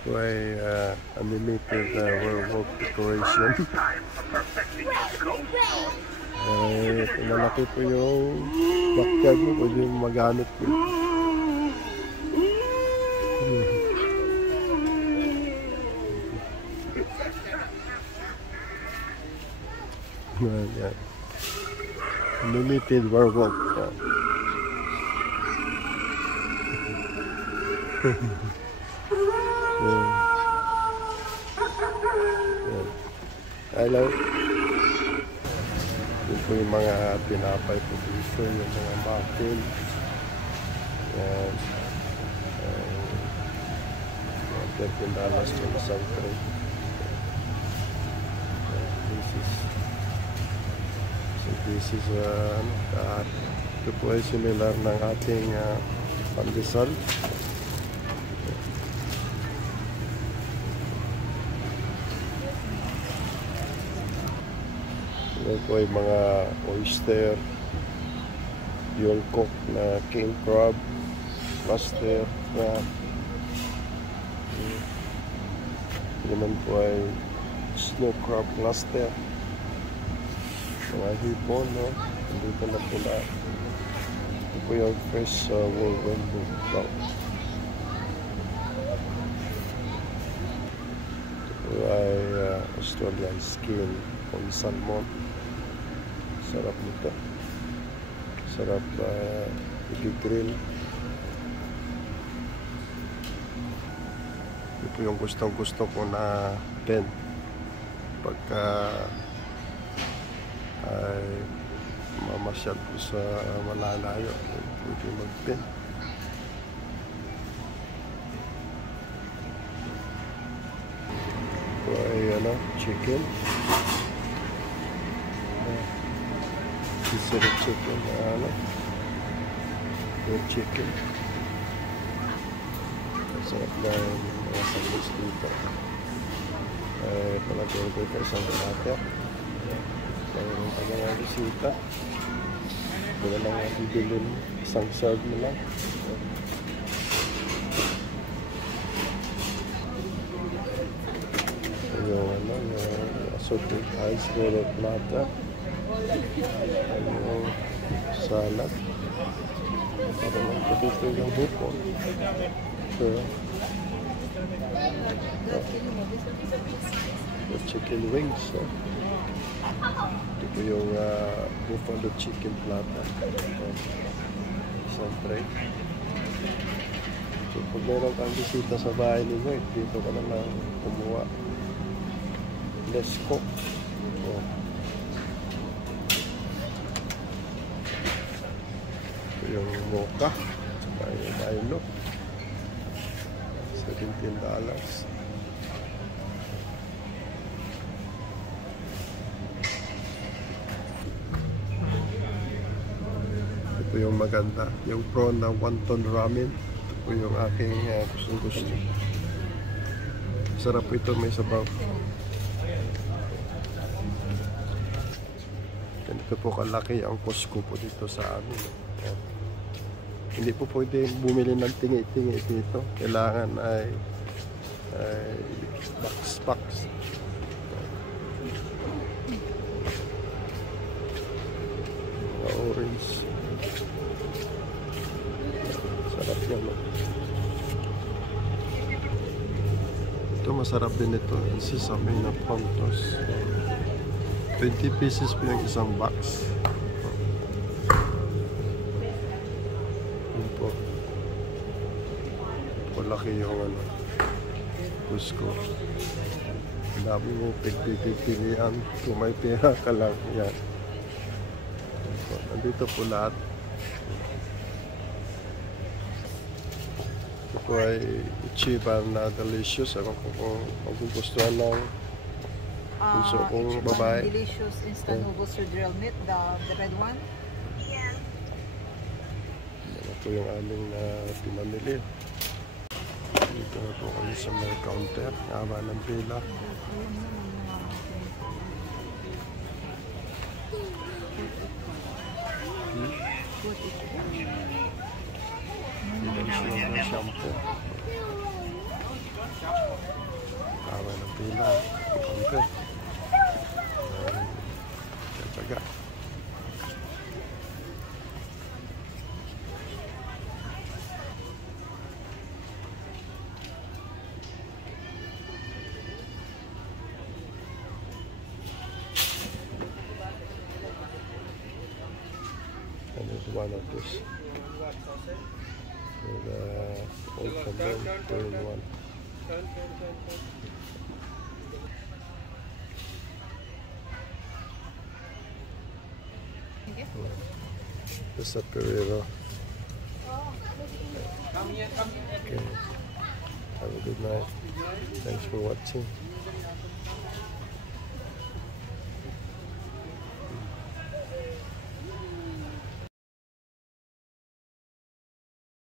Ito ay unlimited werewolf decoration. Ay, malaki po yung backyard mo, pwede yung magamit po. Yan. Unlimited werewolf. Yan. Hello. Yun po yung mga tinapay po dito, yung mga muffin. Yan. $13 yung isang tray. This is ito po ay similar ng ating pandesal. Ito po ay mga oyster, yung cook na king crab, lobster, crab. Ito naman po ay snow crab cluster. Mga hipon, no? Dito na po na. Ito po yung fresh whirlwind trout. Ito po ay Australian skin on salmon. Sarap nito. Sarap i-grill. Ito po yung gustong-gusto ko na pen. Pagka ay mamasyal po sa malalayo, pwede mag-pen. Ito ay chicken. Sisirip chicken na chicken. Masarap na yung mga sandwich dito. Ay palagay ko ito isang kalata. Mayroon pa mga bisita. Wala lang bibilin. Isang serve mo lang. Yung assorted ice roller plata. Yung salad. Mayroon lang pa dito yung buko. Chicken wings. Ito po yung buffalo chicken plata. Isang tray. So, pag meron kang bisita sa bahay ninyo, dito ka na lang kumuha. Let's cook. Ito yung mocha. Yung Milo. $17. Ito yung maganda, yung prawn na wonton ramen. Ito po yung aking gustong-gusto. Sarap po ito, may sabaw. Ganito po kalaki ang Costco po dito sa amin. Hindi po pwede bumili ng tingi-tingi dito. Kailangan ay box. Orange. Sarap yan. Ito masarap din ito. This is something na Pontos. 20 pieces po yung isang box. Yun po. Malaki yung Costco. Dami mo pagpipilian. Kung may pera ka lang. Yan. Nandito po lahat. Ito po ay chiba na delicious. Ako kung magugustuhan ng puso kong babae. Delicious instant noodles with real meat, the red one. Yeah. Ito po yung aming pinamili. Dito na po kami sa may counter. Haba ng pila. Shampoo. pila. Counter. Tsaga. And there's one of this. With old condom, 2-in-1. This is Pereira. Okay. Have a good night. Thanks for watching.